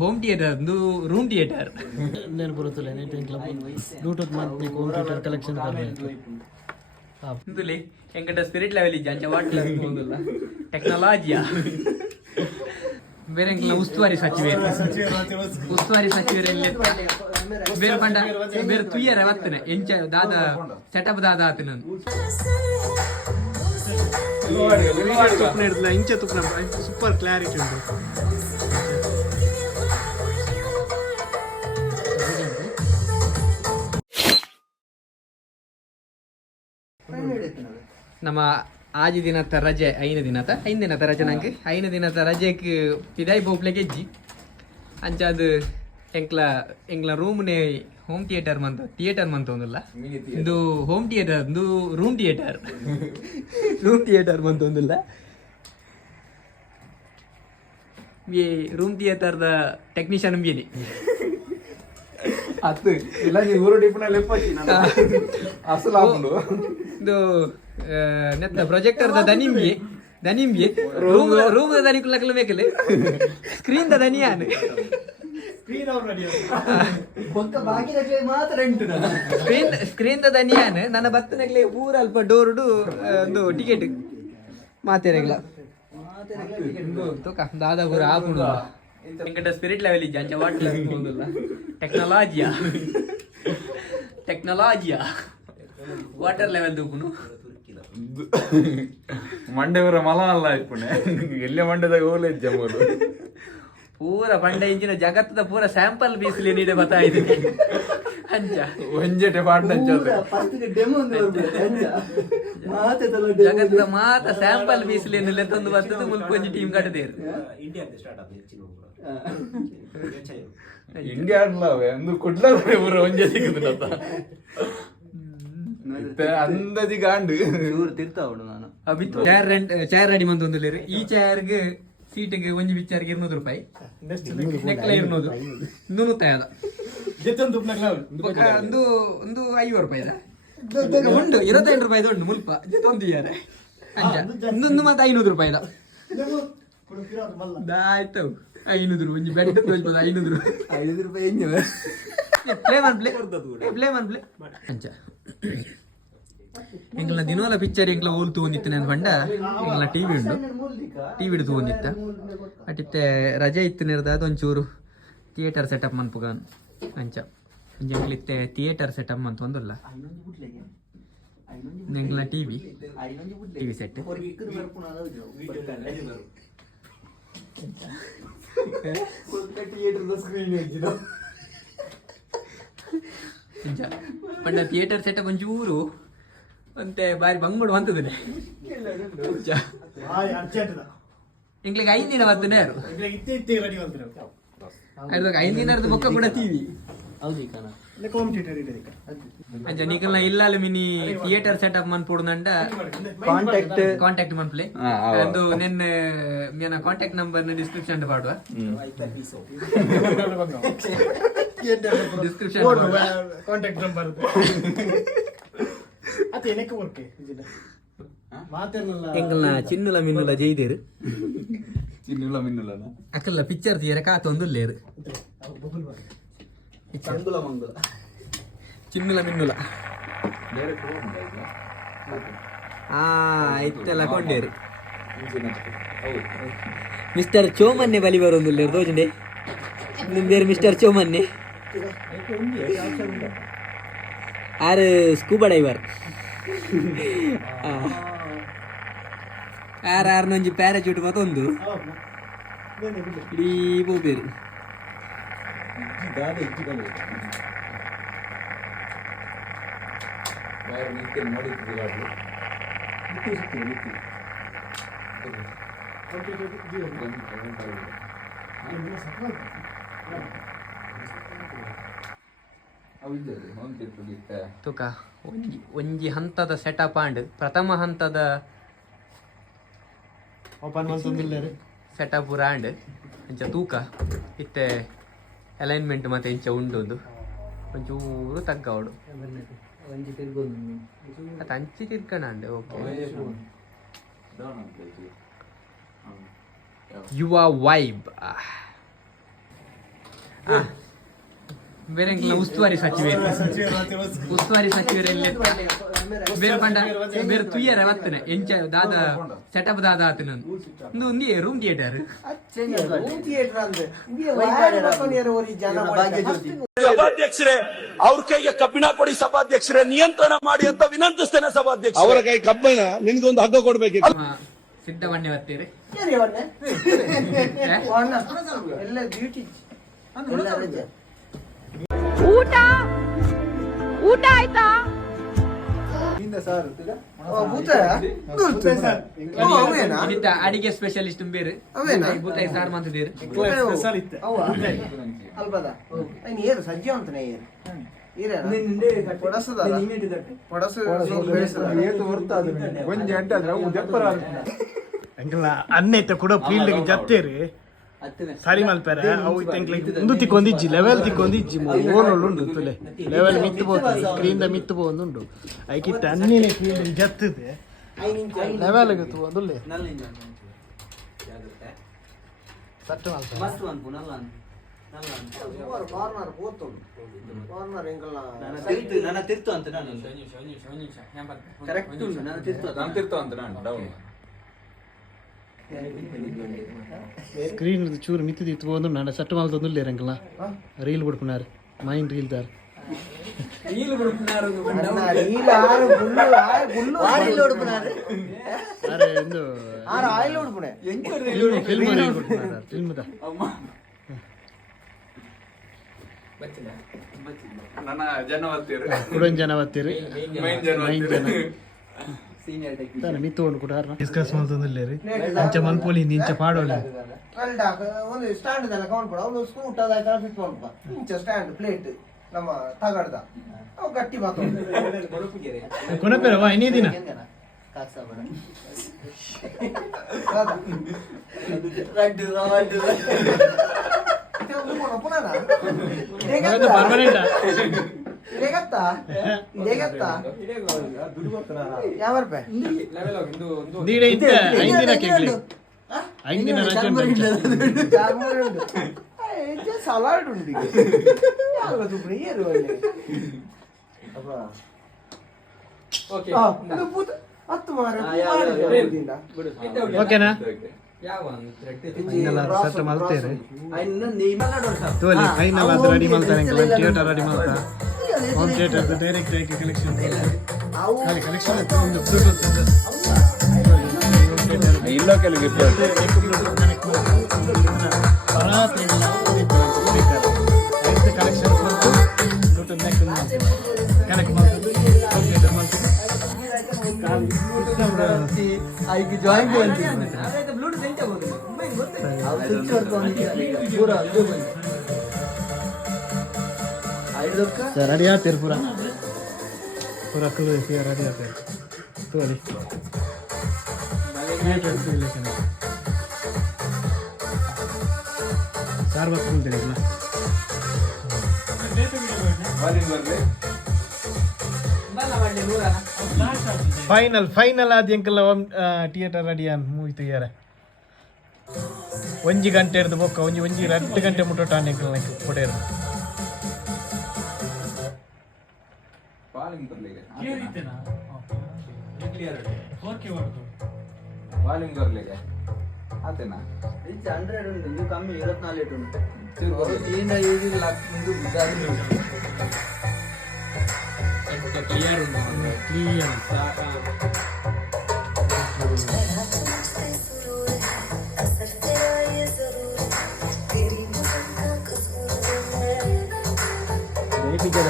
Home theatre ಒಂದು room theatre నేను బరుతులే నేను ఇంట్లో బ్లూటూత్ మంత్ హోమ్ థియేటర్ కలెక్షన్ ఇందులే ఎంకట స్పిరిట్ లెవెల్ ఇజ్జ అంచ వాట్ల ఉందుಲ್ಲ ಟೆಕ್ನಾಲಜಿಯಾ ಬೇರೆ ಎಂಕಲ ಉಸ್ತುವಾರಿ ಸಚಿವರಲ್ಲಿ ಬೇರೆ ಪಂಡ ಬೇರೆ ತುಯ್ಯರೆ ಮತ್ತನೆ ಎಂಚ ದಾದ ಸೆಟಪ್ ದಾದ ಆತನ ತುಪ್ಪನ ಇಡ್ಲ ಇಂಚೆ ತುಪ್ಪನ ಸೂಪರ್ ಕ್ಲಾರಿಟಿ ಉಂಟು. ನಮ್ಮ ಆಜಿ ದಿನದ ರಜೆ ಐದು ದಿನದ ರಜೆ ನಂಗೆ 5 ದಿನದ ರಜೆಗೆ ಪಿದಾಯಿ ಬೋಪ್ಲೆಗೆ ಇಜ್ಜಿ ಅಂಚ ಅದು ಎಂಕ್ಲ ರೂಮ್ನೆ ಹೋಮ್ ಥಿಯೇಟರ್ ಮಂತ ಒಂದಿಲ್ಲ ಇದು ಹೋಮ್ ಥಿಯೇಟರ್ ಒಂದು ರೂಮ್ ಥಿಯೇಟರ್ ಮಂತ ಒಂದಿಲ್ಲ ಈ ರೂಮ್ ಥಿಯೇಟರ್ದ ಟೆಕ್ನಿಷಿಯನ್ ಬೇಲಿ ಅದು ಇಲ್ಲ ನೀವು ಊರು ಡಿಪ್ನಲ್ಲಿ ಅಸಲು ಇದು ನೆತ್ತ ಪ್ರೊಜೆಕ್ಟರ್ ದನಿಂಬಿ ರೂಮ್ ದನಿ ಕುಲ್ಲಕಲು ಬೇಕಲೆ ಸ್ಕ್ರೀನ್ ದ ದನಿಯಾನು ಸ್ಕ್ರೀನ್ ದ ದನಿಯಾನು ನನ್ನ ಬತ್ತನಗ್ಲೆ ಪೂರ ಅಲ್ಪ ಡೋರ್ಡು ಒಂದು ಟಿಕೆಟ್ ಮಾತೇನಗ್ಲ ತೂಕ ದಾದ ಪೂರ ಆಪುಂಡು ಎಂಕಟ ಸ್ಪಿರಿಟ್ ಲೆವೆಲ್ ಇಜ್ಜ ಅಂಚ ವಾಟ್ಲ ಒಂದುಲ್ಲ ಟೆಕ್ನಾಲಜಿಯಾ ವಾಟರ್ ಲೆವೆಲ್ ದೂಕುನು ಮಂಡೆ ಬರ ಮಲ ಅಲ್ಲ ಇಪ್ಪುಣೆ ಎಲ್ಲೇ ಮಂಡ್ಯದಾಗ ಹೋಗ್ಲೇ ಜಮ್ಮದು ಪೂರ ಪಂಡ ಇಂಚಿನ ಜಗತ್ತದ ಪೂರ ಸ್ಯಾಂಪಲ್ ಬೀಸಲಿ ನೀಡೆ ಬತ್ತಾ ಇದ್ದೀನಿ ಅಂಚ ಒಂಜೆಟೆ ಪಾಡ್ನ ಜಗತ್ತದ ಮಾತ ಸ್ಯಾಂಪಲ್ ಬೀಸಲಿ ತಂದು ಬರ್ತದ ಮುಲ್ಪ ಒಂಜಿ ಟೀಮ್ ಕಟ್ಟದೇರು ಇಂಡಿಯಾ ಆಡ್ಲವೆ ಅಂದು ಕೊಡ್ಲಾರೆ ಊರ ಒಂಜೆ ಸಿಗುದಿಲ್ಲ ಅಂದದಿ ಗಾಂಡು ಇವ್ರು ತಿರ್ತಾವಡು ನಾನು ಅಬಿತ್ತು ಚೇರ್ ರೆಡಿ ಮಂತ ಒಂದಿಲ್ಲ ಈ ಚೇರ್ಗೆ ಸೀಟಿಗೆ ಒಂಜಿ ಬಿಚ್ಚಾರ್ಗೆ 200 ರೂಪಾಯಿ ನೆಕ್ಲ 200 ನೂನುತ್ತಾಯದ ಒಂದು 50 ರೂಪಾಯಿ ಉಂಡು 25 ರೂಪಾಯಿ ಉಂಡು ಮುಲ್ಪ ಒಂದು ಯಾರೆ ಅಂಚ ಇನ್ನೊಂದು ಮತ್ತೆ 500 ರೂಪಾಯಿದ ಆಯ್ತು 500 ಒಂಜಿ ಬೆಡ್ ತೋಜ್ಬೋದು 500 ರೂಪಾಯಿ ಪ್ಲೇ ಅಂಚ ಎಂಕ್ಲ ದಿನೋಲ ಪಿಕ್ಚರ್ ಎಂಕ್ಲ ಓಲ್ ತಗೊಂಡಿತ್ತು ನಾನು ಪಂಡ ಎಂಕ್ಲ ಟಿವಿ ಉಂಡು ಟಿವಿ ತಗೊಂಡಿತ್ತ ಅಟಿತ್ತೆ ರಜೆ ಇತ್ತು ನಿರ್ದಾದ ಒಂಚೂರು ಥಿಯೇಟರ್ ಸೆಟಪ್ ಮನ್ಪುಗಾನ್ ಅಂಚ ಎಂಕ್ಲಿತ್ತೆ ಥಿಯೇಟರ್ ಸೆಟಪ್ ಮಂತ ಒಂದಲ್ಲ ಎಂಕ್ಲ ಟಿವಿ ಸೆಟ್ ಪಂಡ ಥಿಯೇಟರ್ ಸೆಟಪ್ ಒಂಚೂರು ಅಂತೆ ಬಾರಿ ಬಂಗ್ಮಡು ಅಂತದಿಲ್ಲ ಎಂಕ್ಲಿಗೆ 5 ದಿನ ಬರ್ತದೆ ಯಾರು 5 ದಿನದ ಬೊಕ್ಕ ಕೂಡ ತೀವಿ ಅಂಚ ನೀಕಲ್ನ ಇಲ್ಲಾಲ ಮಿನಿ ಥಿಯೇಟರ್ ಸೆಟಪ್ ಮನ್ಪುಡುಂಡ ಕಾಂಟ್ಯಾಕ್ಟ್ ಮನ್ಪ್ಲೆ ಅದು ನೆನ್ನ ಮೇನ ಕಾಂಟ್ಯಾಕ್ಟ್ ನಂಬರ್ ಡಿಸ್ಕ್ರಿಪ್ಷನ್ ಪಾಡುವ ಡಿಸ್ಕ್ರಿಪ್ಷನ್ ಕಾಂಟ್ಯಾಕ್ಟ್ ನಂಬರ್ ಎಂಕಲ್ನ ಚಿನ್ನುಲ ಮಿನ್ನುಲ ಜೈದೇರು ಚಿನ್ನುಲ ಮಿನ್ನುಲ ಅಕ್ಕಲ್ಲ ಪಿಕ್ಚರ್ ತೀರ ಕಾತೊಂದುಲ್ಲೇರು ಚಿನ್ನುಲ ಮಿನ್ನುಲ ಇತ್ತೆಲ್ಲ ಕೊಂಡೇರು ಮಿಸ್ಟರ್ ಚೋಮನ್ನೆ ಬಲಿ ಬರೋದಿಲ್ಲೇರು ತೋಜಂಡೆ ಬೇರೆ ಮಿಸ್ಟರ್ ಚೋಮನ್ನೆ ಆರು ಸ್ಕೂಬಾ ಡೈವರ್ ಆರ್ನೊಂಜಿ ಪ್ಯಾರಾಚೂಟ್ ಮತ್ತೊಂದು ಇಡೀ ಬೋಬೇರು ತುಕ ಒಂಜಿ ಹಂತದ ಸೆಟಪ್ ಆಂಡ್ ಪ್ರಥಮ ಹಂತದ ಸೆಟಪ್ ಆಂಡ್ ಇಂಚ ತೂಕ ಇತ್ತೆ ಅಲೈನ್ಮೆಂಟ್ ಮತ್ತೆ ಇಂಚ ಉಂಡು ಒಂಚೂರು ತಗ್ಗವಡು ಅದು ಅಂಚಿ ತಿರ್ಕಣ ಅಂಡೆ ಓಕೆ ಯುವ ವೈಬ್ ಬೇರೆ ಉಸ್ತುವಾರಿ ಸಚಿವರು ಬೇರೆ ಪಂಡ ಬೇರೆ ತುಯ್ಯರ ಮತ್ತನೆ ಎಂಚ ದಾದ ಸೆಟಪ್ ದಾದ ಆತನ ಒಂದು ರೂಮ್ ಥಿಯೇಟರ್ ಸಭಾಧ್ಯಕ್ಷರೇ ಅವ್ರ ಕೈಗೆ ಕಬ್ಬಿಣ ಕೊಡಿ ಸಭಾಧ್ಯಕ್ಷರೇ ನಿಯಂತ್ರಣ ಮಾಡಿ ಅಂತ ವಿನಂತಿಸ್ತೇನೆ ಸಭಾಧ್ಯಕ್ಷ ಅವರ ಕೈ ಕಬ್ಬಿಣ ನಿನ್ಗೊಂದು ಹಗ್ಗ ಕೊಡ್ಬೇಕಿತ್ತು ಸಿದ್ದವಣ್ಣೆ ಬರ್ತೀರಿ ಊಟ ಊಟ ಆಯ್ತಾ ಅಡಿಗೆ ಸ್ಪೆಷಲಿಸ್ಟ್ ಬೇರೆ ಬೂತಾಯಿ ಸಾರು ಮಾಡ್ತಿದ್ದೀರಿ ಅನ್ನೈತೆ ಕೂಡ ಫೀಲ್ಡ್ ಜತ್ತೇರಿ ಸರಿ ಮಲ್ಪೇರೆ ಅವು ಒಂದು ತಿಕ್ಕೊಂದಿಜ್ಜಿ ಲೆವೆಲ್ ತಿಕ್ಕೊಂದಿಜ್ಜಿ ಓನೊಳ್ಳು ಉಂಡು ತುಲೆ ಲೆವೆಲ್ ಮಿತ್ತು ಬೋದು ಸ್ಕ್ರೀನ್ ಮಿತ್ತು ಬೋಂದುಂಡು ಐಕಿತ್ತ ಅನ್ನಿನ ಫೀಲ್ಡ್ ಜತ್ತದೆ ಲೆವೆಲ್ ಒಂದುಲ್ಲೆ ಸಟ್ಟು ಸ್ಕ್ರೀನ್ ಚೂರು ಮಿತ್ತಿತ್ತು ಒಂದು ನಾನು ಸಟ್ಟು ಮಾಲ್ತೊಂದುಲ್ಲೆ ರಂಗಲ್ಲ ರೀಲ್ ಬಿಡ್ಪುನಾರು ಮೈಂಡ್ ರೀಲ್ ದಾರ್ ನನ್ನ ಜನ ಬರ್ತೀರಿ ಕುಡನ್ ಜನ ಬರ್ತೀರಿ ಮೈನ್ ಜನ ಮಿತ್ತುಕೊಂಡು ಕೂಡ ಡಿಸ್ಕಸ್ ಮಾಡ್ತಂದಿಲ್ಲ ರೀ ಇಂಚ ಮಲ್ಪೋಲಿ ಇಂಚ ಪಾಡೋಲಿ ಒಂದು ಸ್ಟ್ಯಾಂಡ್ ಇದೆಲ್ಲ ಕೌಂಟ್ ಕೊಡ ಒಂದು ಸ್ಕ್ರೂ ಉಟ್ಟದಾಯ್ತಾ ಫಿಟ್ ಮಾಡ್ಪ ಇಂಚ ಸ್ಟ್ಯಾಂಡ್ ಪ್ಲೇಟ್ ನಮ್ಮ ತಗಡ್ದ ಅವು ಗಟ್ಟಿ ಮಾತಾಡ ಕೊನಪೇರವಾ ಇನ್ನೇ ದಿನ ಪರ್ಮನೆಂಟ್ ಸಲಾಡ್ ಉಂಟು ಓಕೆನಾ ಸಟ್ಟು ಮಲ್ತೇರಿ ತೋಲಿ ಫೈನಲ್ ಅದು ರೆಡಿ ಮಾಡ್ತಾರೆ ಥಿಯೇಟರ್ ರೆಡಿ ಮಾಡ್ತಾ ಹೋಮ್ ಥಿಯೇಟರ್ ಡೈರೆಕ್ಟ್ ಆಗಿ ಕಲೆಕ್ಷನ್ ಕಲೆಕ್ಷನ್ ಇಲ್ಲ ಕೆಲವು ಕಲೆಕ್ಷನ್ ಕನೆಕ್ಟ್ ಮಾಡ್ತದೆ ರೆಡಿ ಆಗ್ತೀರಿ ಪೂರ ರೆಡಿ ಆಗ್ತೀರಿ ತೋಲಿ ಸಾರ್ ಬರ್ತಿಲ್ಲ ಫೈನಲ್ ಆದ ಎಂಕಲ್ಲ ಥಿಯೇಟರ್ ರೆಡಿ ಮೂವಿ ತೆಗಿಯಾರ ಒಂಜಿ ಗಂಟೆ ಇರ್ದು ಬೊಕ್ಕ ಒಂಜಿ 2 ಗಂಟೆ ಮುಟ್ಟೋಟ ಎಂಕಲ್ ಕೊಡೇರು ವಾಲ್ಯೂಮ್ ಬರ್ಲಿಕ್ಕೆ ಆತೇನಾ 100 ಉಂಟು ನೀವು ಕಮ್ಮಿ 24 ಉಂಟು ಕ್ಲಿಯರ್ ಉಂಟು ಕ್ಲಿಯರ್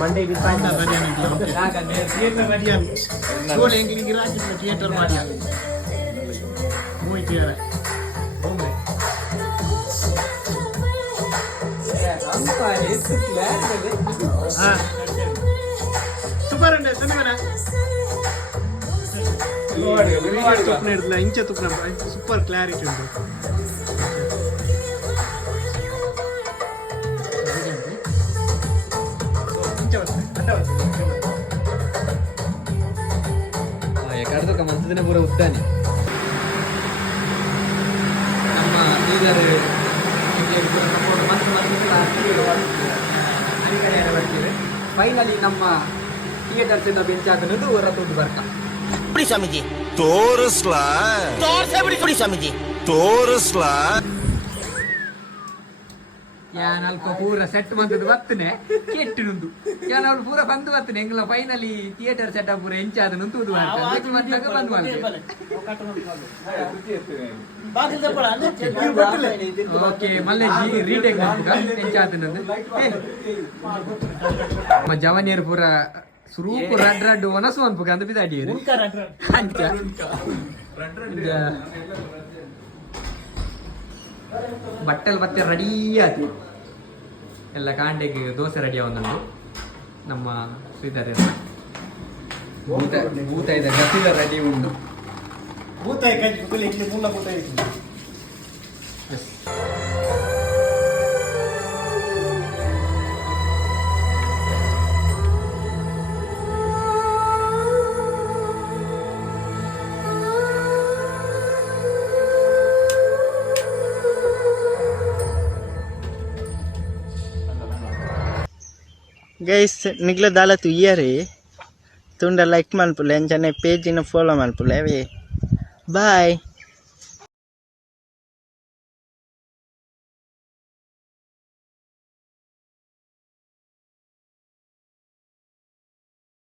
ಮಂಡೇ ಥಿಯೇಟರ್ ರೆಡಿಯಾನ್ ಸೋಲೆ ಎಂಗ್ಲಿಂಗ್ ರಾಕಿಲ್ಲ ಥಿಯೇಟರ್ ಮಾಡಿ ಮೂವಿ ಥಿಯೇಟರ್ ಹೋಗ್ರೆ ಸೂಪರ್ ಉಂಟು ಸನ್ನಿವನ ತುಪ್ಪನ ಇಡ್ಲ ಇಂಚ ತುಪ್ಪನ ಸೂಪರ್ ಕ್ಲಾರಿಟಿ ಉಂಟು ಕಡ್ದಕ್ಕ ಮಂತದಿನ ಪೂರ ಉದ್ದಾನೆ ನಮ್ಮ ಬೀದರ್ ಫೈನಲಿ ನಮ್ಮ ಥಿಯೇಟರ್ ಸೆಟಪ್ ಎಂಚಾದನದು ಹೊರತುಂಡು ಬರ್ತಾ ಬಿಡಿ ಸ್ವಾಮೀಜಿ ತೋರಿಸ್ಲಾ ಬಿಡಿ ಸ್ವಾಮೀಜಿ ತೋರಿಸ್ಲಾ ಯಾನಲ್ಪ ಪೂರ ಸೆಟ್ ಬಂದದ್ದು ಬರ್ತನೆ ಕೆಟ್ಟಿನುಂದು ಯಾನಲ್ ಪೂರ ಬಂದು ಬರ್ತನೆ ಎಂಗ್ಲ ಫೈನಲಿ ಥಿಯೇಟರ್ ಸೆಟಪ್ ಪೂರ ಎಂಚಾದನು ತೂದು ಬಂದು ಓಕೆ ಮಲ್ಲೆ ರೀಟೇಕ್ ಎಂಚಾದನಂದು ಜವನಿಯರ್ ಪೂರ ಸುರೂಪು ರಡ್ ಒನಸು ಅನ್ಪುಗ ಅಂತ ಬಿದಾಡಿಯರು ಅಂಚ ಬಟ್ಟೆಲ್ ಮತ್ತೆ ರೆಡಿ ಆಯ್ತು ಎಲ್ಲ ಕಾಂಡೆಗೆ ದೋಸೆ ರೆಡಿ ಆವೊಂದುಂಡು ನಮ್ಮ ಶ್ರೀಧರ್ ಭೂತ ಇದೆ ಗಸಿದ ರೆಡಿ ಉಂಡು ಗೈಸ್ ನಿಗ್ಲ ದಾಲತು ಇಯರಿ ತುಂಡ ಲೈಕ್ ಮಲ್ಪುಲೆ ಅಂಚನೆ ಪೇಜಿನ ಫಾಲೋ ಮಲ್ಪುಲೆ ಬಾಯ್.